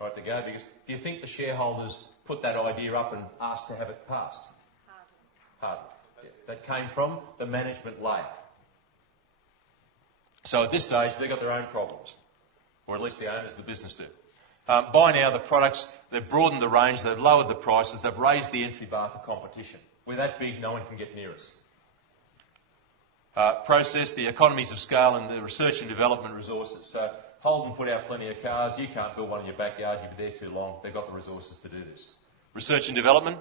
right, to go? Because do you think the shareholders put that idea up and asked to have it passed? Hardly. Yeah, that came from the management layer. So at this stage, they've got their own problems, or at least the owners of the business do. By now, the products, they've broadened the range, they've lowered the prices, they've raised the entry bar for competition. We're that big, no one can get near us. Process, the economies of scale and the research and development resources. So Holden put out plenty of cars. You can't build one in your backyard. You've been there too long. They've got the resources to do this. Research and development.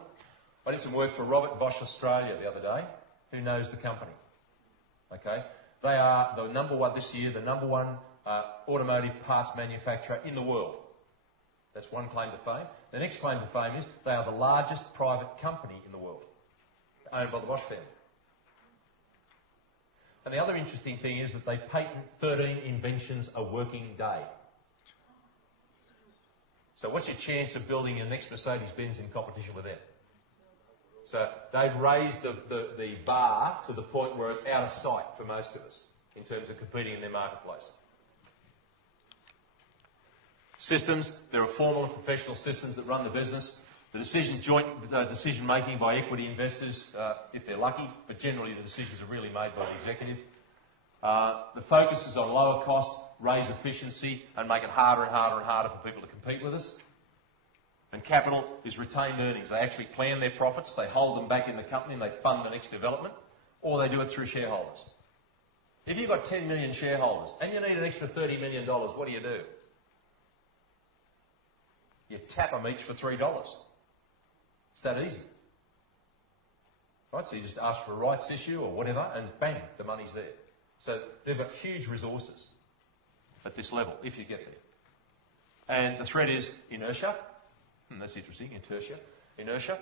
I did some work for Robert Bosch Australia the other day. Who knows the company? Okay. They are the number one this year, the number one automotive parts manufacturer in the world. That's one claim to fame. The next claim to fame is they are the largest private company in the world, owned by the Bosch family. And the other interesting thing is that they patent 13 inventions a working day. So what's your chance of building your next Mercedes-Benz in competition with them? So they've raised the bar to the point where it's out of sight for most of us in terms of competing in their marketplace. Systems, there are formal and professional systems that run the business. The joint decision making by equity investors, if they're lucky, but generally the decisions are really made by the executive. The focus is on lower cost, raise efficiency, and make it harder and harder and harder for people to compete with us. And capital is retained earnings. They actually plan their profits, they hold them back in the company, and they fund the next development, or they do it through shareholders. If you've got 10 million shareholders and you need an extra $30 million, what do? You tap them each for $3. It's that easy. Right? So you just ask for a rights issue or whatever, and bang, the money's there. So they've got huge resources at this level, if you get there. And the threat is inertia. That's interesting, inertia.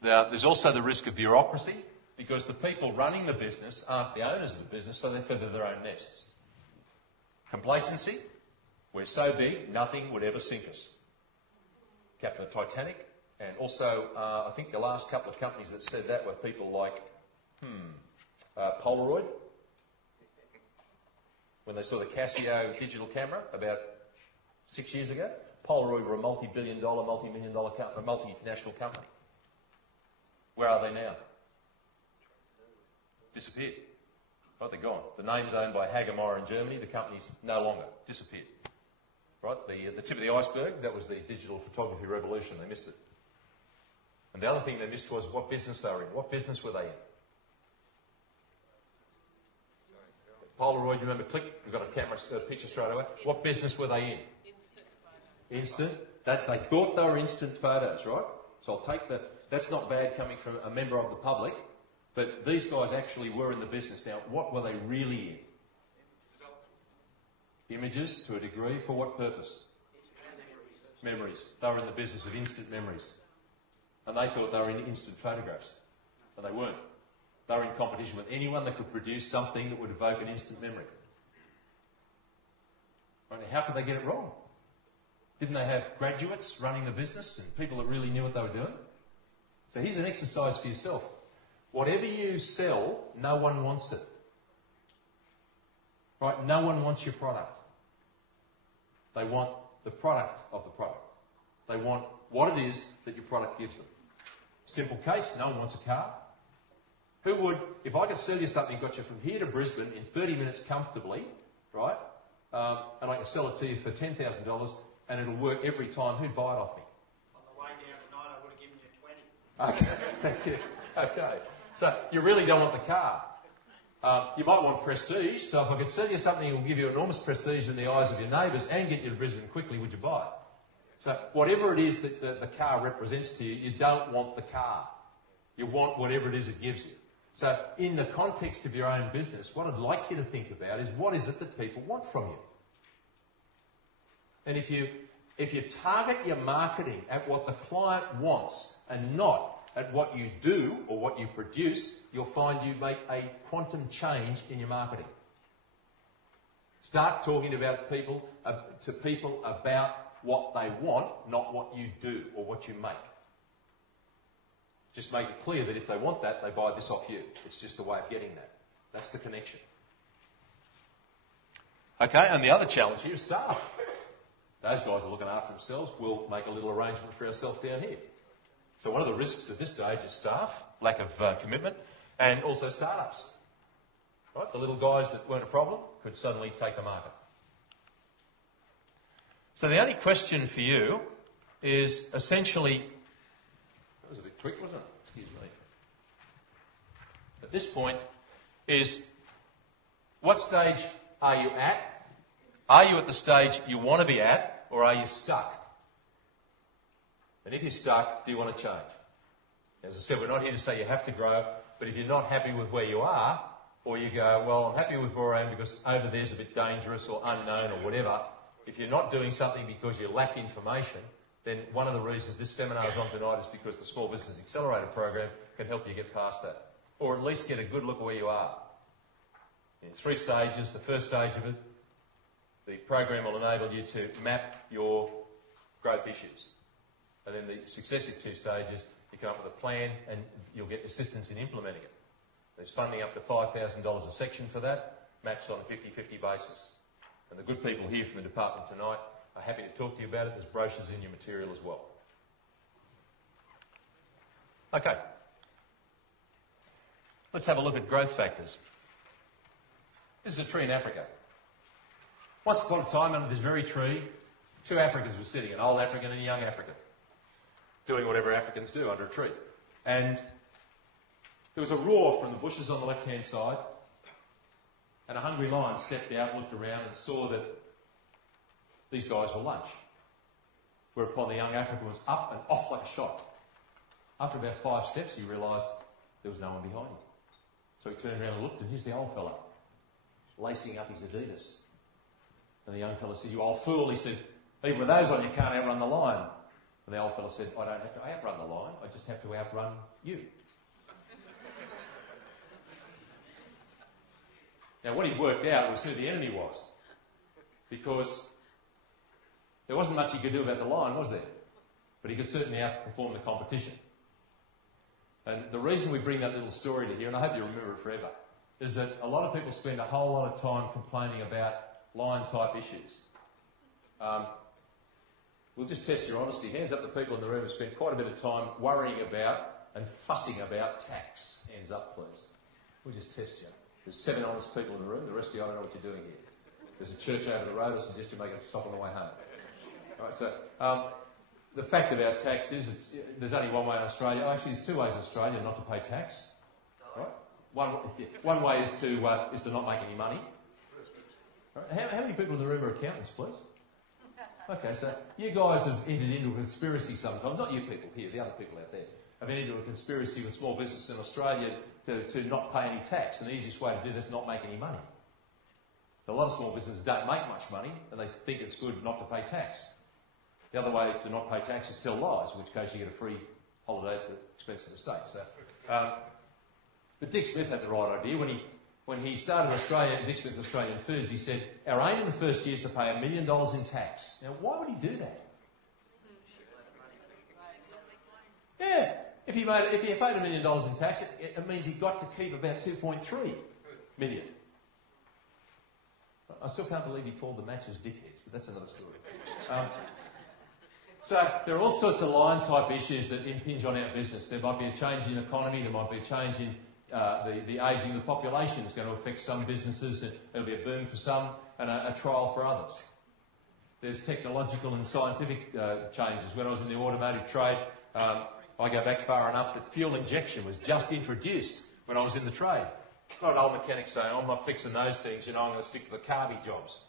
There's also the risk of bureaucracy, because the people running the business aren't the owners of the business, so they feather their own nests. Complacency. We're so big, nothing would ever sink us. Captain Titanic. And also, I think the last couple of companies that said that were people like Polaroid, when they saw the Casio digital camera about 6 years ago. Polaroid were a multi-billion dollar, multi-million dollar, multinational company. Where are they now? Disappeared. Right, they're gone. The name's owned by Hagemeyer in Germany. The company's no longer disappeared. Right, the tip of the iceberg, that was the digital photography revolution. They missed it. And the other thing they missed was what business they were in. What business were they in? Polaroid, you remember Click? We've got a picture straight away. What business were they in? Instant. They thought they were instant photos, right? So I'll take that. That's not bad coming from a member of the public, but these guys actually were in the business. Now, what were they really in? Images, to a degree. For what purpose? Memories. They were in the business of instant memories. And they thought they were in instant photographs. And they weren't. They were in competition with anyone that could produce something that would evoke an instant memory. Right, now, how could they get it wrong? Didn't they have graduates running the business and people that really knew what they were doing? So here's an exercise for yourself. Whatever you sell, no one wants it. Right? No one wants your product. They want the product of the product. They want what it is that your product gives them. Simple case, no one wants a car. Who would, if I could sell you something, got you from here to Brisbane in 30 minutes comfortably, right? And I can sell it to you for $10,000 and it'll work every time, who'd buy it off me? On the way down tonight, I would have given you 20. Okay, thank you. Okay. So you really don't want the car. You might want prestige, so if I could sell you something that will give you enormous prestige in the eyes of your neighbours and get you to Brisbane quickly, would you buy it? So whatever it is that the car represents to you, you don't want the car. You want whatever it is it gives you. So in the context of your own business, what I'd like you to think about is what is it that people want from you? And if you target your marketing at what the client wants and not at what you do or what you produce, you'll find you make a quantum change in your marketing. Start talking about to people about what they want, not what you do or what you make. Just make it clear that if they want that, they buy this off you. It's just a way of getting that. That's the connection. Okay, and the other challenge here is staff. Those guys are looking after themselves. We'll make a little arrangement for ourselves down here. So one of the risks at this stage is staff, lack of commitment, and also startups. Right? The little guys that weren't a problem could suddenly take the market. So the only question for you is essentially, that was a bit quick, wasn't it? Excuse me. At this point is, what stage are you at? Are you at the stage you want to be at, or are you stuck? And if you're stuck, do you want to change? As I said, we're not here to say you have to grow, but if you're not happy with where you are, or you go, well, I'm happy with where I am because over there's a bit dangerous or unknown or whatever, if you're not doing something because you lack information, then one of the reasons this seminar is on tonight is because the Small Business Accelerator program can help you get past that, or at least get a good look at where you are. In 3 stages, the first stage of it, the program will enable you to map your growth issues. And then the successive 2 stages, you come up with a plan and you'll get assistance in implementing it. There's funding up to $5,000 a section for that, matched on a 50-50 basis. And the good people here from the department tonight are happy to talk to you about it. There's brochures in your material as well. Okay. Let's have a look at growth factors. This is a tree in Africa. Once upon a time, under this very tree, 2 Africans were sitting, an old African and a young African, doing whatever Africans do under a tree. And there was a roar from the bushes on the left-hand side, and a hungry lion stepped out, looked around and saw that these guys were lunch. Whereupon the young African was up and off like a shot. After about 5 steps, he realised there was no one behind him. So he turned around and looked, and here's the old fella, lacing up his Adidas. And the young fella said, "You old fool," he said, "even with those on you can't outrun the lion." And the old fella said, "I don't have to outrun the lion, I just have to outrun you." Now, what he'd worked out was who the enemy was, because there wasn't much he could do about the lion, was there? But he could certainly outperform the competition. And the reason we bring that little story to here, and I hope you remember it forever, is that a lot of people spend a whole lot of time complaining about lion-type issues. We'll just test your honesty. Hands up the people in the room who spend quite a bit of time worrying about and fussing about tax. Hands up, please. We'll just test you. There's 7 honest people in the room. The rest of you, I don't know what you're doing here. There's a church over the road. I suggest you make a stop on the way home. All right, so the fact about tax is there's only one way in Australia. Actually, there's 2 ways in Australia not to pay tax. Right? One way is to not make any money. Right? How many people in the room are accountants, please? Okay, so you guys have entered into a conspiracy sometimes, not you people here, the other people out there, have entered into a conspiracy with small business in Australia to not pay any tax, and the easiest way to do that is not make any money. So a lot of small businesses don't make much money, and they think it's good not to pay tax. The other way to not pay tax is tell lies, in which case you get a free holiday at the expense of the state. So, but Dick Smith had the right idea. When he started Australia, Dick Smith Australian Foods, he said, our aim in the first year is to pay $1 million in tax. Now, why would he do that? Yeah, if he paid $1 million in tax, it means he got to keep about 2.3 million. I still can't believe he called the matches dickheads, but that's another story. So there are all sorts of lion-type issues that impinge on our business. There might be a change in economy, there might be a change in the ageing of the population is going to affect some businesses, and it'll be a boom for some and a trial for others. There's technological and scientific changes. When I was in the automotive trade, I go back far enough that fuel injection was just introduced when I was in the trade. Not an old mechanic saying, I'm not fixing those things, I'm going to stick to the carby jobs.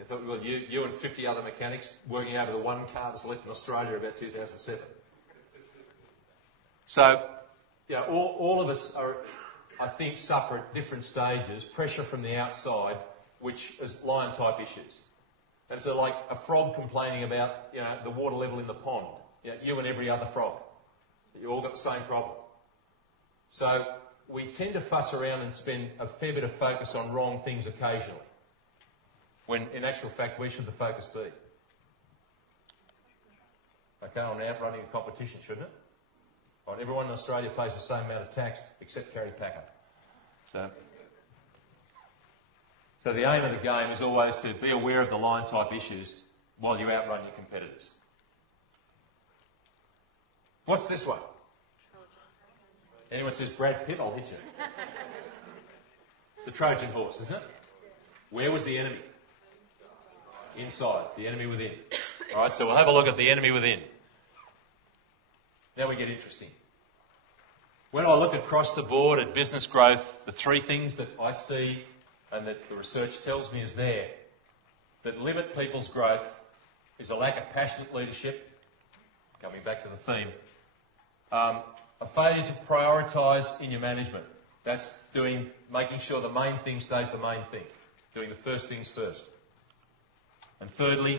I thought, well, you and 50 other mechanics working over the one car that's left in Australia about 2007. So, all of us are, I think, suffer at different stages, pressure from the outside, which is lion-type issues. And so like a frog complaining about, the water level in the pond. You and every other frog. You all got the same problem. So we tend to fuss around and spend a fair bit of focus on wrong things occasionally, when in actual fact, where should the focus be? Okay, on outrunning a competition, shouldn't it? Right, everyone in Australia pays the same amount of tax except Kerry Packer. So the aim of the game is always to be aware of the lion-type issues, while you outrun your competitors. What's this one? Anyone says Brad Pitt, I'll hit you. It's the Trojan horse, isn't it? Where was the enemy? Inside. The enemy within. All right, so we'll have a look at the enemy within. Now we get interesting. When I look across the board at business growth, the three things that I see and that the research tells me is there that limit people's growth is a lack of passionate leadership, coming back to the theme, a failure to prioritise in your management. That's making sure the main thing stays the main thing, doing the first things first. And thirdly,